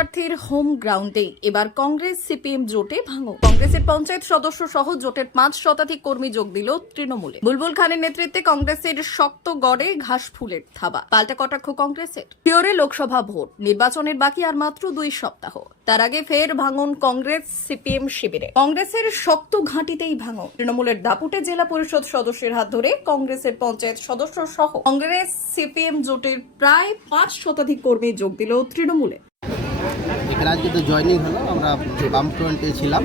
প্রার্থীর হোম গ্রাউন্ডে এবার কংগ্রেস সিপিএম জোটে ভাঙো কংগ্রেসের পঞ্চায়েত সদস্য সহ জোটের পাঁচ শতাধিক কর্মী যোগ দিল তৃণমূলে। বুলবুল খানের নেতৃত্বে কংগ্রেসের শক্ত গড়ে ঘাস ফুলের থাবা। পাল্টা কটাক্ষ কংগ্রেসের। পিওরে লোকসভা ভোট, নির্বাচনের বাকি আর মাত্র দুই সপ্তাহ। তার আগে ফের ভাঙন কংগ্রেস সিপিএম শিবিরে। কংগ্রেসের শক্ত ঘাঁটিতেই ভাঙন। তৃণমূলের দাপুটে জেলা পরিষদ সদস্যের হাত ধরে কংগ্রেসের পঞ্চায়েত সদস্য সহ কংগ্রেস সিপিএম জোটের প্রায় পাঁচ শতাধিক কর্মী যোগ দিল তৃণমূলে। এখানে আজকে তো জয়নিং হলো, আমরা বামফ্রন্টে ছিলাম।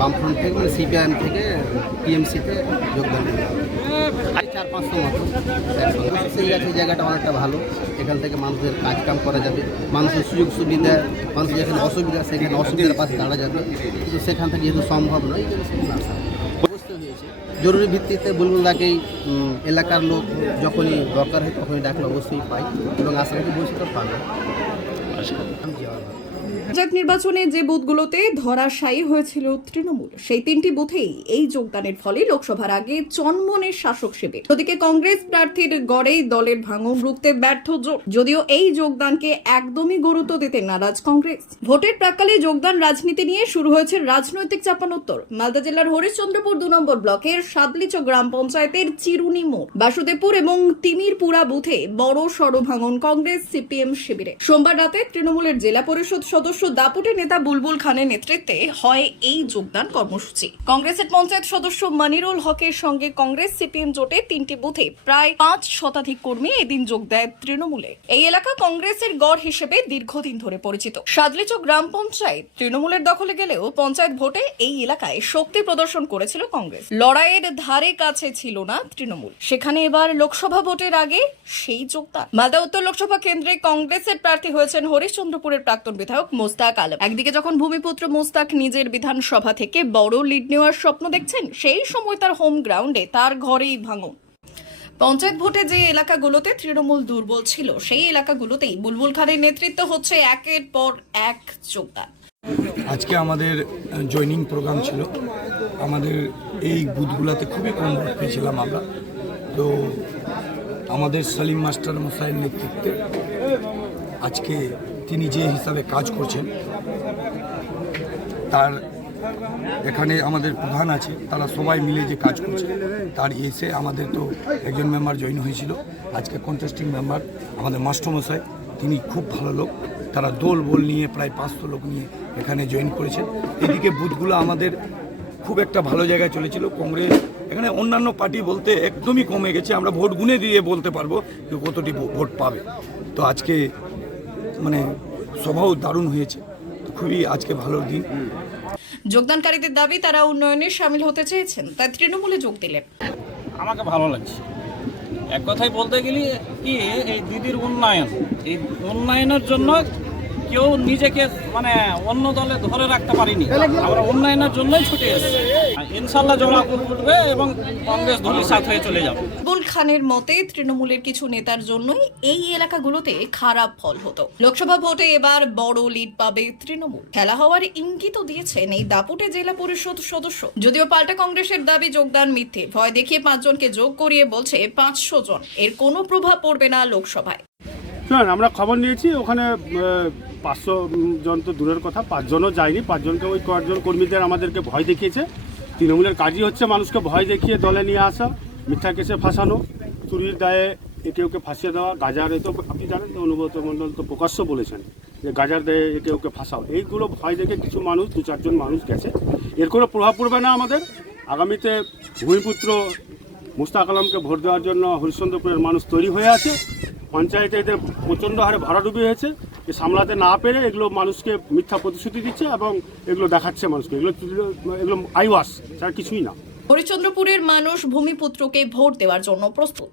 বামফ্রন্ট থেকে মানে সিপিআইএম থেকে টিএমসিতে যোগদান করলাম। চার পাঁচশো মতো সেই আছে জায়গাটা অনেকটা ভালো। এখান থেকে মানুষের কাজ কাম করা যাবে। মানুষের সুযোগ সুবিধা, মানুষের যেখানে অসুবিধা, সেখানে অসুবিধার পাশে দাঁড়া যাবে। কিন্তু সেখান থেকে যেহেতু সম্ভব নয় হয়েছে। জরুরি ভিত্তিতে বুলবুলদাকেই এলাকার লোক যখনই দরকার হয়, তখনই ডাকলে অবশ্যই পাই। এবং আশা করি ভবিষ্যতে পাবে। Haben die auch. পঞ্চায়েত নির্বাচনে যে বুথগুলোতে ধরাশায়ী হয়েছিল তৃণমূল, সেই তিনটি বুথেই এই যোগদানের ফলে লোকসভার আগে চনমনের শাসক শিবির। ওদিকে কংগ্রেস প্রার্থীর গড়েই দলের ভাঙন রুখতে ব্যর্থ জোট। যদিও এই যোগদানকে একদমই গুরুত্ব দিতে নারাজ কংগ্রেস। ভোটের প্রাককালে যোগদান রাজনীতি নিয়ে শুরু হয়েছে রাজনৈতিক চাপানোত্তর। মালদা জেলার হরিশ্চন্দ্রপুর দু নম্বর ব্লকের সাদলিচ গ্রাম পঞ্চায়েতের চিরুনি মোড়, বাসুদেবপুর এবং তিমিরপুরা বুথে বড় সড় ভাঙন কংগ্রেস সিপিএম শিবিরে। সোমবার রাতে তৃণমূলের জেলা পরিষদ সদস্য দাপুটে নেতা বুলবুল খানের নেতৃত্বে হয় এই যোগদান কর্মসূচি। কংগ্রেসের পঞ্চায়েত সদস্য মনিরুল হকের সঙ্গে কংগ্রেস সিপিএম জোটে তিনটি বুথে প্রায় পাঁচ শতাধিক কর্মী এদিন যোগ দেয় তৃণমূলে। এই এলাকা কংগ্রেসের গড় হিসেবে দীর্ঘদিন ধরে পরিচিত। সাদলিচক গ্রাম পঞ্চায়েত তৃণমূলের দখলে গেলেও পঞ্চায়েত ভোটে এই এলাকায় শক্তি প্রদর্শন করেছিল কংগ্রেস। লড়াইয়ের ধারে কাছে ছিল না তৃণমূল। সেখানে এবার লোকসভা ভোটের আগে সেই যোগদান। মালদা উত্তর লোকসভা কেন্দ্রে কংগ্রেসের প্রার্থী হয়েছেন হরিশ্চন্দ্রপুরের প্রাক্তন বিধায়ক মোস্তাক আলম। একদিকে যখন ভূমিপুত্র মোস্তাক নিজের বিধানসভা থেকে বড় লিড নেওয়ার স্বপ্ন দেখছেন, সেই সময় তার হোম গ্রাউন্ডে তার ঘরেই ভাঙন। পঞ্চায়েত ভোটে যে এলাকাগুলোতে তৃণমূল দুর্বল ছিল, সেই এলাকাগুলোতেই বুলবুল খানের নেতৃত্ব হচ্ছে একের পর এক যোগদান। আজকে আমাদের জয়নিং প্রোগ্রাম ছিল। আমাদের এই বুথগুলোতে খুবই কম ভোট পেয়েছিলাম আমরা। তো আমাদের সালিম মাস্টার মশাইয়ের নেতৃত্বে আজকে তিনি যে হিসাবে কাজ করছেন, তার এখানে আমাদের প্রধান আছে, তারা সবাই মিলে যে কাজ করছে, তার এসে আমাদের তো একজন মেম্বার জয়েন হয়েছিল, আজকে কন্টেস্টিং মেম্বার আমাদের মাস্টারমশাই, তিনি খুব ভালো লোক, তারা দোল বোল নিয়ে প্রায় পাঁচশো লোক নিয়ে এখানে জয়েন করেছেন। এদিকে বুথগুলো আমাদের খুব একটা ভালো জায়গায় চলেছিল, কংগ্রেস, এখানে অন্যান্য পার্টি বলতে একদমই কমে গেছে, আমরা ভোট গুনে দিয়ে বলতে পারব যে কতটি ভোট পাবে। তো আজকে মানে সভাও দারুণ হয়েছে। খুবই আজকে ভালো দিন। যোগদানকারীদের দাবি তারা উন্নয়নে সামিল হতে চেয়েছেন তাই তৃণমূলে যোগ দিলে আমাকে ভালো লাগছে। এক কথায় বলতে গেলে কি এই দিদির উন্নয়ন এই উন্নয়নের জন্য কেউ নিজেকে মানে অন্য দলে ধরে রাখতে পারিনি। আমরা উন্নয়নের জন্যই ছুটে এসেছি। ইনশাল্লাহ জমা উঠবে এবং কংগ্রেস ধুলির সাথ হয়ে চলে যাবে। খানের মতে, তৃণমূলের কিছু নেতার জন্যই এই এলাকাগুলোতে খারাপ ফল হতো। লোকসভা ভোটে এবার বড় লিড পাবে তৃণমূল। খেলা হওয়ার ইঙ্গিতও দিয়েছেন এই দাপুটে জেলা পরিষদ সদস্য। যদিও পাল্টা কংগ্রেসের দাবি যোগদান মিথ্যে, ভয় দেখিয়ে পাঁচজনকে যোগ করিয়ে বলছে পাঁচশো জন। এর কোনো প্রভাব পড়বে না লোকসভায়। শুনুন, আমরা খবর নিয়েছি, ওখানে পাঁচশো জন তো দূরের কথা, পাঁচজনও যায়নি, পাঁচজনকে ওই কয়েকজন কর্মীদের আমাদেরকে ভয় দেখিয়েছে। তৃণমূলের কাজই হচ্ছে মানুষকে ভয় দেখিয়ে দলে নিয়ে আসা, মিথ্যা কেসে ফাঁসানো, চুরির দায়ে একে ওকে ফাঁসিয়ে দেওয়া, গাজার এ তো আপনি জানেন তো, অনুব্রত মণ্ডল তো প্রকাশ্য বলেছেন যে গাজার দেয়ে একে ওকে ফাঁসাও। এইগুলো ভয় দেখে কিছু মানুষ, দু চারজন মানুষ গেছে। এর কোনো প্রভাব পড়বে না আমাদের। আগামীতে ভূমিপুত্র মুস্তাক আলমকে ভোট দেওয়ার জন্য হরিশ্চন্দ্রপুরের মানুষ তৈরি হয়ে আছে। পঞ্চায়েতে এতে প্রচণ্ড হারে ভাড়াডুবি হয়েছে। সামলাতে না পেরে এগুলো মানুষকে মিথ্যা প্রতিশ্রুতি দিচ্ছে এবং এগুলো দেখাচ্ছে মানুষকে। এগুলো এগুলো আইওয়াস, ছাড়া কিছুই না। হরিচন্দ্রপুরের মানুষ ভূমিপুত্রকে ভোট দেওয়ার জন্য প্রস্তুত।